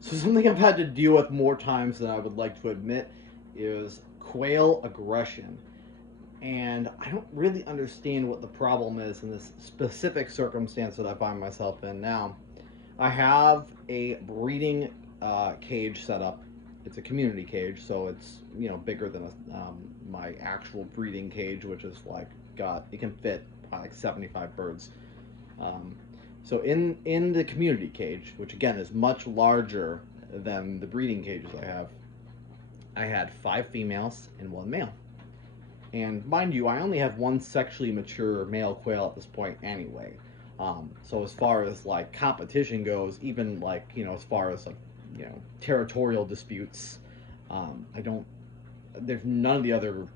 So something I've had to deal with more times than I would like to admit is quail aggression. And I don't really understand what the problem is in this specific circumstance that I find myself in now. I have a breeding cage set up. It's a community cage, so it's bigger than my actual breeding cage, which is like got it can fit like 75 birds. Um, so in the community cage, which again is much larger than the breeding cages I had five females and one male. And mind you, I only have one sexually mature male quail at this point anyway. So as far as like competition goes, even like as far as like territorial disputes, I don't. There's none of the other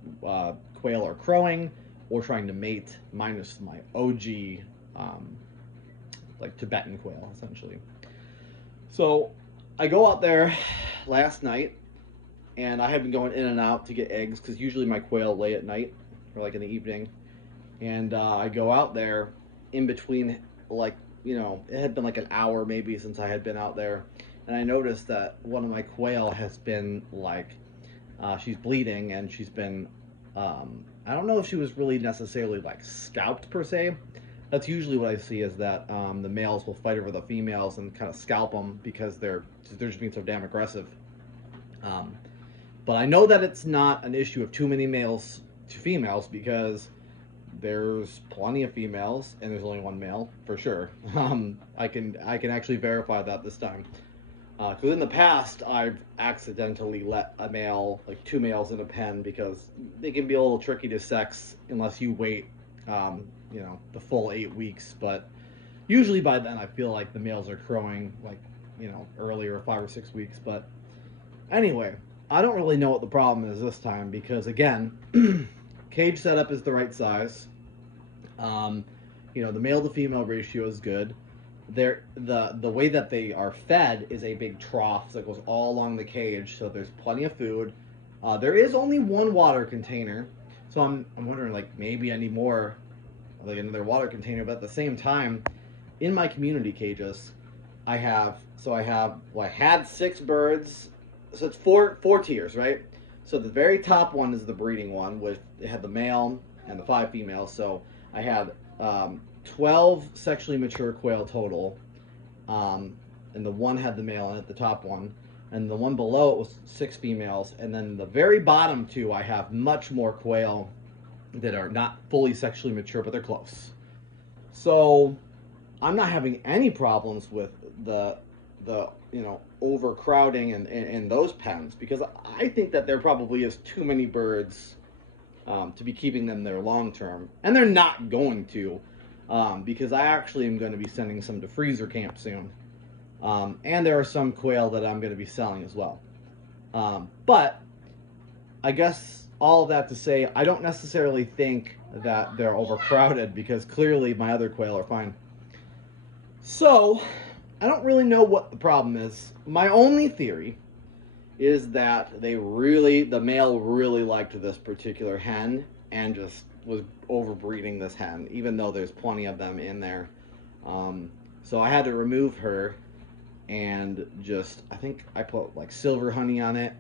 quail are crowing or trying to mate, minus my OG like Tibetan quail essentially. So I go out there last night, and I had been going in and out to get eggs because usually my quail lay at night or like in the evening, and I go out there in between, like it had been like an hour maybe since I had been out there, and I noticed that one of my quail has been like she's bleeding, and she's been I don't know if she was really necessarily like scalped per se. That's usually what I see, is that the males will fight over the females and kind of scalp them because they're just being so damn aggressive. Um, but I know that it's not an issue of too many males to females, because there's plenty of females and there's only one male for sure. I can actually verify that this time. Because in the past, I've accidentally let a male, like two males in a pen, because they can be a little tricky to sex unless you wait, the full 8 weeks. But usually by then, I feel like the males are crowing, like, earlier, 5 or 6 weeks. But anyway, I don't really know what the problem is this time because, again, cage setup is the right size. Um, the male to female ratio is good. The way that they are fed is a big trough that goes all along the cage, so there's plenty of food. There is only one water container, so I'm wondering, like, maybe I need more, like another water container. But at the same time, in my community cages, I had six birds, so it's four tiers, right? So the very top one is the breeding one, which it had the male and the five females. So I had 12 sexually mature quail total, and the one had the male in it, the top one, and the one below it was six females, and then the very bottom two I have much more quail that are not fully sexually mature, but they're close. So I'm not having any problems with the overcrowding in those pens, because I think that there probably is too many birds to be keeping them there long term, and they're not going to, because I actually am going to be sending some to freezer camp soon, and there are some quail that I'm going to be selling as well. But I guess all of that to say, I don't necessarily think that they're overcrowded, because clearly my other quail are fine. So I don't really know what the problem is. My only theory is that the male really liked this particular hen and just was overbreeding this hen, even though there's plenty of them in there. So I had to remove her, and I think I put like silver honey on it,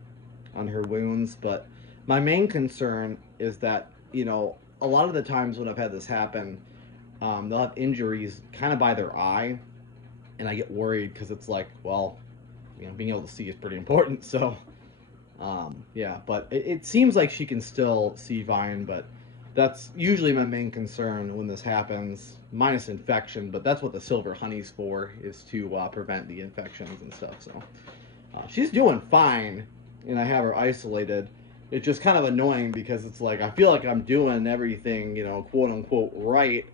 on her wounds. But my main concern is that, a lot of the times when I've had this happen, they'll have injuries kind of by their eye, and I get worried because it's like, well, being able to see is pretty important. So, yeah, but it seems like she can still see fine, but that's usually my main concern when this happens, minus infection. But that's what the silver honey's for, is to prevent the infections and stuff. So she's doing fine, and I have her isolated. It's just kind of annoying because it's like I feel like I'm doing everything, quote unquote, right.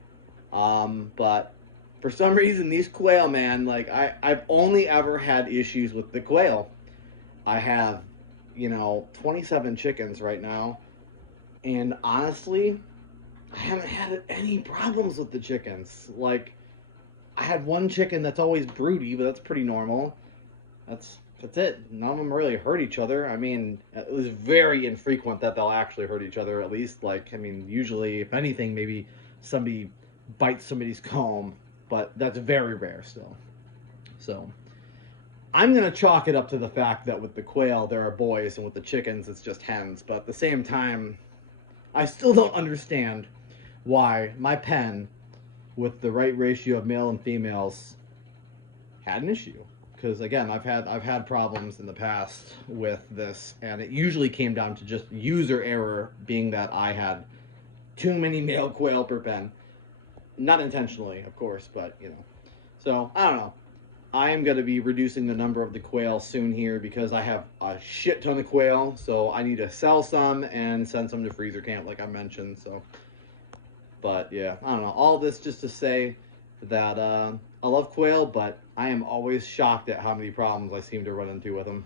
But for some reason, these quail, man, like I've only ever had issues with the quail. I have, 27 chickens right now, and honestly, I haven't had any problems with the chickens. Like, I had one chicken that's always broody, but that's pretty normal. That's it. None of them really hurt each other. I mean, it was very infrequent that they'll actually hurt each other. At least, like, I mean, usually, if anything, maybe somebody bites somebody's comb, but that's very rare still. So I'm going to chalk it up to the fact that with the quail, there are boys, and with the chickens, it's just hens. But at the same time, I still don't understand why my pen, with the right ratio of male and females, had an issue. Because again, I've had problems in the past with this, and it usually came down to just user error, being that I had too many male quail per pen. Not intentionally, of course, but you know. So I don't know. I am going to be reducing the number of the quail soon here because I have a shit ton of quail. So I need to sell some and send some to freezer camp, like I mentioned. So, but yeah, I don't know. All this just to say that I love quail, but I am always shocked at how many problems I seem to run into with them.